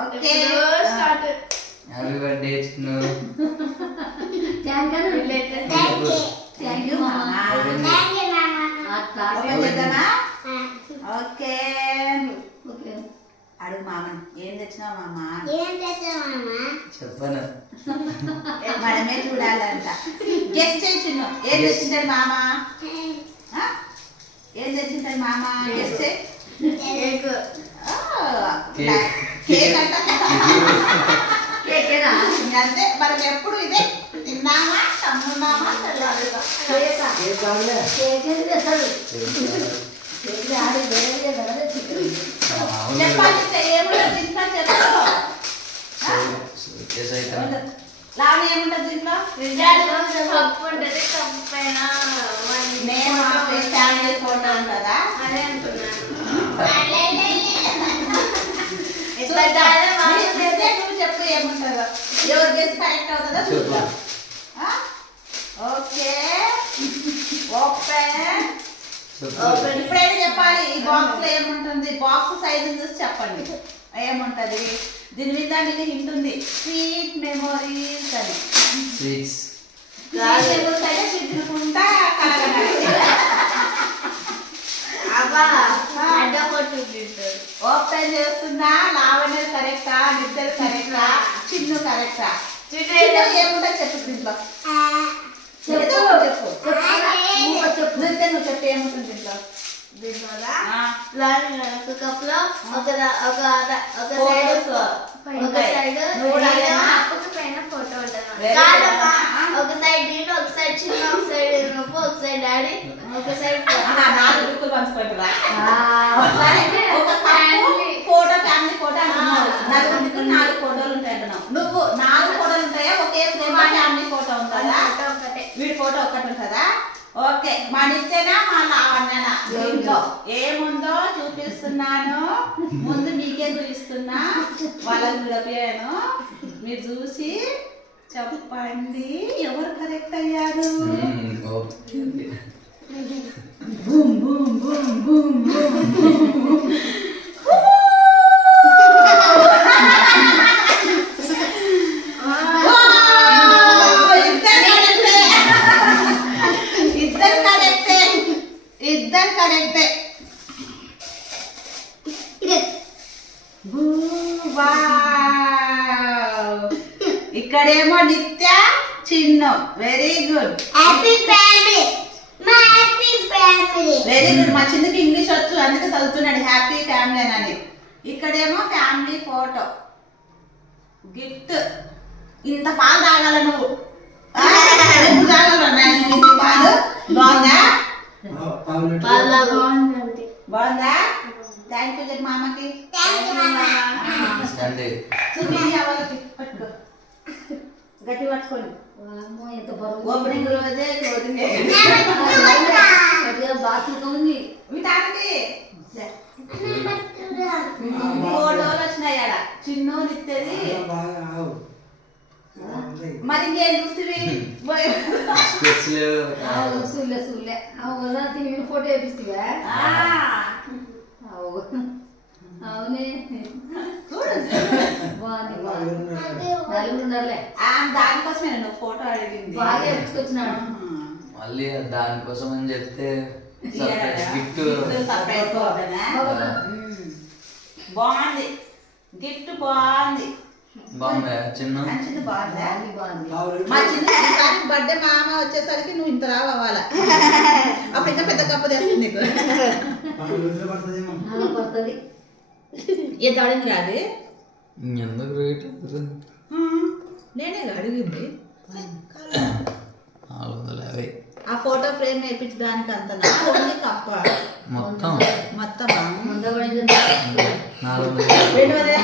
Okay start. Happy birthday Chinnu. Thank you మామా. Okay అడుగు మామని ఏం తెచ్చినావు మామా? చెప్పను మనమే చూడాలంట. గెస్ట్ చేయి చిన్ను. ఏం తెచ్చింటాడు మామా? ఏం తెచ్చింటాడు మామా? గెస్ట్ చేయి. కేక్ అంట. అంతే మనకి ఎప్పుడు ఇదే తిన్నామా తమ్మున్నామా చెప్పాలి ఏముంటుంది దీంట్లో చెప్పు. లావణ్య ఏముంటుంది దీంట్లో? కప్పు ఉంటుంది, కప్పు పైన ఫ్యామిలీ ఫోటో ఉంటుందా? అదే అనుకున్నాను. నువ్వు చెప్పు ఏముంటుందో, ఎవరు చేసి కరెక్ట్ అవుతుందో చూద్దాం. Okay open. ఇప్పుడైతే చెప్పాలి ఈ బాక్స్ లో ఏముంటుంది. బాక్స్ సైజ్ చూసి చెప్పండి ఏముంటది. దీని మీద మీకు హింట్ ఉంది, స్వీట్ మెమోరీస్ అని. స్వీట్స్ అయితే చిట్టుకుంటా ఓపెన్ చేస్తున్నా. లావణ్య కరెక్టా, నిద్దరు కరెక్టా, చిన్ను కరెక్టా? ఏముంటా చెప్పు దీంట్లో. చెప్పు నువ్వు చెప్పు ఏముంటుంది దీంట్లో. కప్ లో ఒక సైడ్ పైన ఫోటో ఉంటుంది. ఒక సైడ్ నేను, ఒక సైడ్ చిన్న, ఒక సైడ్ నువ్వు, ఒక సైడ్ డాడీ, ఒక సైడ్ నాలుగు పంచుకుంటారా? ఫోటో ఫ్యామిలీ ఫోటో అంటున్నావు. నలుగురికి 4 ఫోటోలు ఉంటాయి అంటున్నావు. నువ్వు 4 ఫోటోలు ఉంటాయా? ఒకే ఫ్రేమ్ ఫ్యామిలీ ఫోటో ఉంటుందా? వీడి ఫోటో ఒక్కటి ఉంటుందా? ఓకే మా నిత్యనా మా లావణ్యనా? దీంట్లో ఏముందో చూపిస్తున్నాను. ముందు మీకే చూపిస్తున్నా, వాళ్ళకి చూడపోయాను. మీరు చూసి చెప్పండి ఎవరు కరెక్ట్ అయ్యారు. Boom boom boom boom boom. ఇద్దరు కరెక్టే. ఇక్కడేమో నిత్య Chinnu. Very good. Very good. మా చిన్నకి ఇంగ్లీష్ వచ్చు అందుకే చదువుతున్నాడు హ్యాపీ ఫ్యామిలీ అని. ఇక్కడేమో ఫ్యామిలీ ఫోటో. గిఫ్ట్. ఇంత పాలు తాగాల నువ్వు. పాలు బాగుందా? బాగుందా? థ్యాంక్ యూ చెప్పు మామకి. పట్టుకో గట్టి పట్టుకోండి. ఓపెనింగ్ రోజే ఫోటోలు వచ్చినాయి ఆడ చిన్ను నిత్తది. మరి ఇంకేం చూస్తుంది? ఫోటో వేపిస్తా. అవునే దానికోసమే నువ్వు ఫోటో అడిగింది. బాగా ఎత్తుకొచ్చినాడు. మళ్ళీ దానికోసం అని చెప్తే బాగుంది. గిఫ్ట్ బాగుంది. బాగుందా చిన్న? బాగుందా? మా చిన్న బర్త్డే మామ వచ్చేసరికి నువ్వు ఇంత రావాలా? అప్పుడు ఇంకా పెద్ద కప్పు తెస్తుంది నీకు. ఎంత అడిగింది రాదు? ఎందుకు రేట్ నేనే అడిగింది. 450. ఆ ఫోటో ఫ్రేమ్ వేయించడానికి అంత కప్ప మొత్తం మొత్తం 400. 400